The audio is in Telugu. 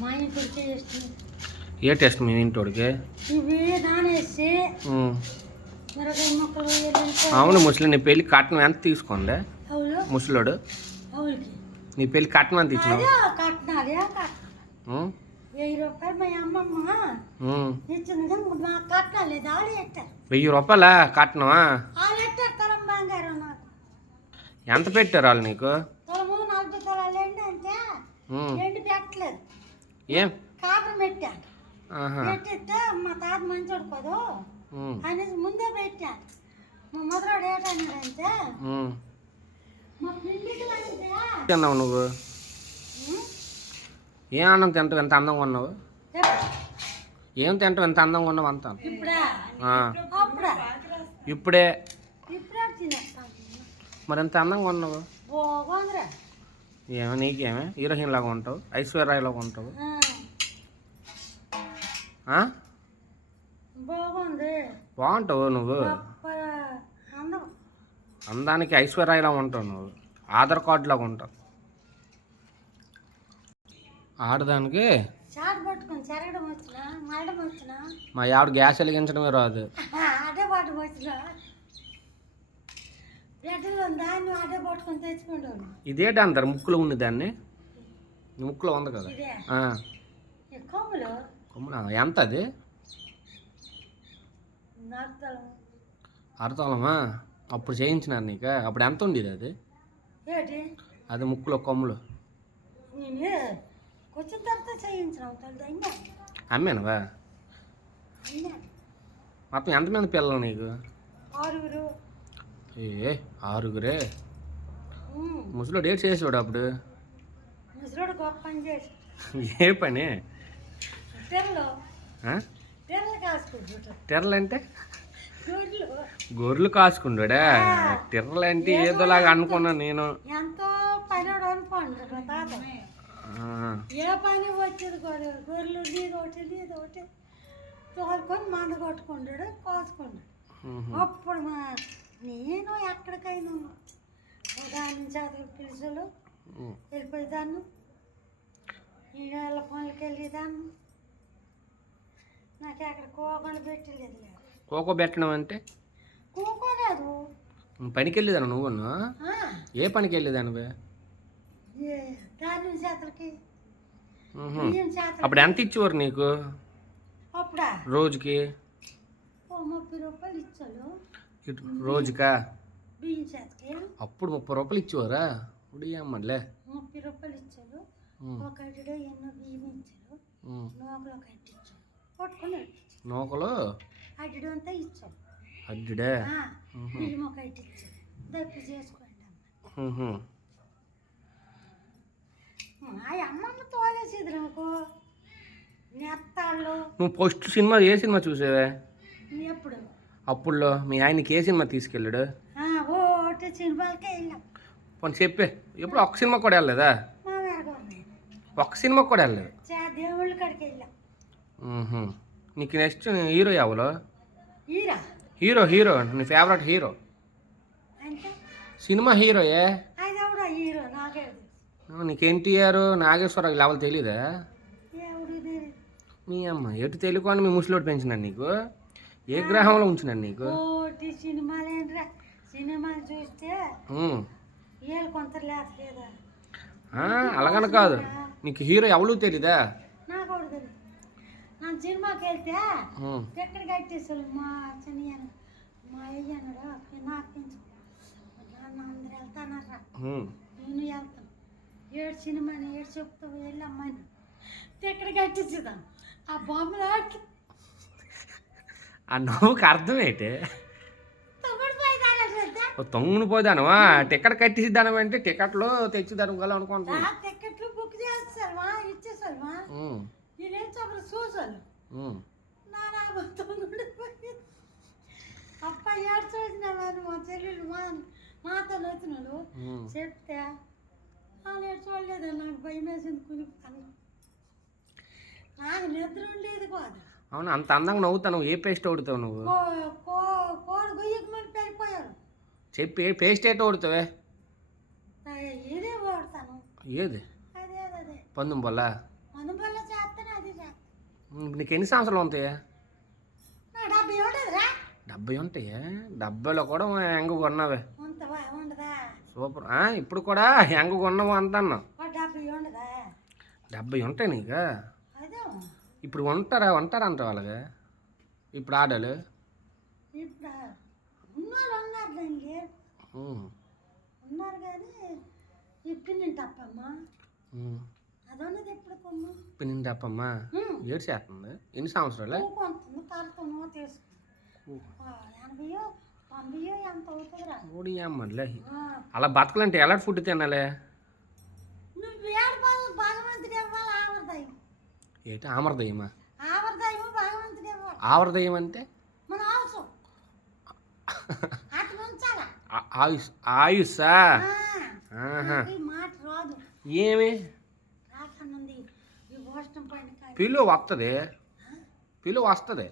మా ఇంటికి ఏ టెస్ట్ మీ ఇంటోడికి? ఇవి నానేసి అవును ముసలి నీ పెళ్ళి కట్నం ఎంత తీసుకోండి ముసలోడు? నీ పెళ్ళి కట్నం ఎంత ఇచ్చినావు? 1000 రూపాయలు మా అమ్మమ్మ ఇచ్చింది. నాకు కట్నాలు లేదు, ఆడు పెట్టారు. 1000 రూపాయలా కట్నమా? వాళ్ళు పెట్టారు తలం బంగారం. నాకు ఎంత పెట్టారు వాళ్ళు నీకు? తలము 40 తలాలు ఎండి అంటే ఎండి పెట్టలేదు. ఏం కాపురం పెట్టాను. పెట్టిస్తే మా తాత మంచోడు కదూ అనేసి ముందే పెట్టాను. మా మొదలాడు ఏంటన్నాడంటే మా పిండికి తిన్నావు నువ్వు? ఏం అన్నం తింటావు ఎంత అందంగా ఉన్నావు? ఏం తింటావు ఎంత అందంగా ఉన్నావు అంత? ఇప్పుడే మరి ఎంత అందంగా ఉన్నావు? ఏమో నీకేమే హీరోయిన్ లాగా ఉంటావు, ఐశ్వర్య లాగా ఉంటావు. బాగుంటావు నువ్వు, అందానికి ఐశ్వర్యలా ఉంటావు నువ్వు, ఆధార్ కార్డు లాగా ఉంటావు. ఆడదానికి మా ఆవిడ గ్యాస్ వెలిగించడమే రాదు. ఇదేంటి అంటారు ముక్కులో ఉంది దాన్ని? ముక్కులో ఉంది కదా కొమ్ములు. ఎంత అది? అరతలమా? అప్పుడు చేయించినారు నీకు? అప్పుడు ఎంత ఉండేది అది? అది ముక్కులో కొమ్ములు అమ్మేనవా? మొత్తం ఎంతమంది పిల్లలు నీకు? 6. ఏ 6? ముసలోడు ఏడు చేసేవాడు అప్పుడు? ఏ పని? టెర్రలు అంటే గొర్రెలు కాసుకుంటాడా? టెర్రలు అంటే ఏదోలాగా అనుకున్నాను నేను. ఎంతో పని అనుకోండి ఏ పని వచ్చేది గొర్రెలు నీదోటి తోలుకొని మంద కొట్టుకుంటాడు, కోసుకుంటాడు. అప్పుడు నేను ఎక్కడికైనా దాని చదువు పిలుచులు వెళ్ళిపోయేదాన్ని, నీళ్ళ పనులకి వెళ్ళేదాన్ని. నాకు ఎక్కడ కోకుండా పెట్టలేదు. కోకో పెట్టడం అంటే? కోకోలేదు. పనికి వెళ్ళేదాను నువ్వు? ఏ పనికి వెళ్ళేదానివే? దాని చేతులకి. అప్పుడు ఎంత ఇచ్చేవారు నీకు అప్పుడా? రోజుకి 30 రూపాయలు ఇచ్చాను రోజుకా? బియ్యం చేతకి అప్పుడు 30 రూపాయలు ఇచ్చేవారా? ఇప్పుడు అమ్మలే 30 రూపాయలు ఇచ్చారు. ఒక అడ్డో ఎన్నో బియ్యం ఇచ్చారు. నూకలు ఒక అడ్డు ఇచ్చారు, కొట్టుకుని నూకలు అడ్డు అంతా ఇచ్చారు. అడ్డుడే బియ్యం ఒక అడ్డు ఇచ్చారు. దప్పి చేసుకోండి అమ్మమ్మ తోలేసేది నాకు నెత్తాళ్ళు. నువ్వు ఫస్ట్ సినిమా ఏ సినిమా చూసావే? ఎప్పుడు? అప్పుడులో మీ ఆయనకి ఏ సినిమా తీసుకెళ్ళాడు? ఓటే సినిమాలకే వెళ్ళాం. పోనీ చెప్పే, ఎప్పుడు ఒక్క సినిమా కూడా వెళ్ళలేదా? ఒక్క సినిమా కూడా వెళ్ళలేదు. దేవుళ్ళ కాడికి వెళ్ళాం. నీకు నెక్స్ట్ హీరో ఎవరు? హీరో హీరో నీ ఫేవరెట్ హీరో? సినిమా హీరోయే. హీరో నాకే. నీకు ఎన్టీఆర్, నాగేశ్వరరావు లెవెల్ తెలీదా? మీ అమ్మ ఎటు తెలియకుండా మీ ముసలోడు పెంచినాడు నీకు? ఏ గ్రహంలో ఉంచినాడు నీకు? సినిమాలు చూస్తే అలాగని కాదు, నీకు హీరో ఎవరు తెలీదా? నాకు తెలియదు. నా సినిమాకి వెళ్తే ఎక్కడ కట్టేసారు మా చిన్న మా అయ్యన్నాడు నాకు పెంచు అందరు వెళ్తానరా, నేను వెళ్తాను. ఏడు సినిమాని ఏడు చెప్తావు వెళ్ళి అమ్మాయిని ఎక్కడ కట్టేసేదాను. ఆ బొమ్మలు ఆ నవ్వుకి అర్థం ఏంటి? తొంగుని పోదానవా? టికెట్ కట్టిద్దాను అంటే టికెట్లు తెచ్చిదాను కదా అనుకుంటున్నా. టికెట్లు బుక్ చేస్తావా ఇచ్చేసారు నేనేం చెప్పరు చూసాను. అప్ప ఏడు చూసినాను మా చెల్లెలు మాతో వచ్చినాడు చెప్తే వాళ్ళు ఏడు చూడలేదు. నాకు భయం వేసింది కునిపోతాను. నాకు నిద్ర ఉండేది కాదు. అవును, అంత అందంగా నవ్వుతావు. ఏ పేస్ట్ ఓడుతావు నువ్వు? కోడి గొయ్యకమని పెరిగిపోయారు. చెప్పి ఏ పేస్ట్ ఏటో ఓడుతావే? ఇదే ఓడతాను. ఏది? అదే పందుం పొల్ల? పందుం పొల్ల నీకు ఎన్ని సంవత్సరాలు ఉంటాయి? నా 70 ఉండదురా. 70 ఉంటాయి. 70లో కూడా యంగ్ కొన్నావే. ఉండదా? సూపర్. ఇప్పుడు కూడా యంగ్ కొన్నావు అంటాను. 70 ఉండదా? 70 ఉంటాయి నీకు. అదే ఇప్పుడు ఉంటారా అంట వాళ్ళగా ఇప్పుడు ఆడలు. ఇప్పుడు ఉన్నోళ్ళు ఉన్నారు దానికి. ఉన్నారు కానీ ఇప్పింది తప్పమ్మ. అదన్నది ఎప్పుడు కొమ్మ పిన్నింది తప్పమ్మా. ఏడు చేస్తుంది. ఎన్ని సంవత్సరాలు? కొంటుంది తరతను తీసుకు 80 90 ఎంత అవుతుందిరా. ఓడి అమ్మలే. అలా బతకాలంటే ఎలాంటి ఫుడ్ తినాలి? నువ్వు ఏడు భగవంతుడు ఇవ్వాలి. ఆవరదయం. ఏంటి ఆమరదయ్యమా? ఆవరదయం భగవంతుడు ఇవ్వాలి. ఆవరదయ్యం అంటే మన అవసరం అట్లా ఉంచాలా. ఆయుషా? ఈ మాట రాదు. ఏమి రాకనుంది ఈ గోష్టం పైన పిలువ వస్తుంది.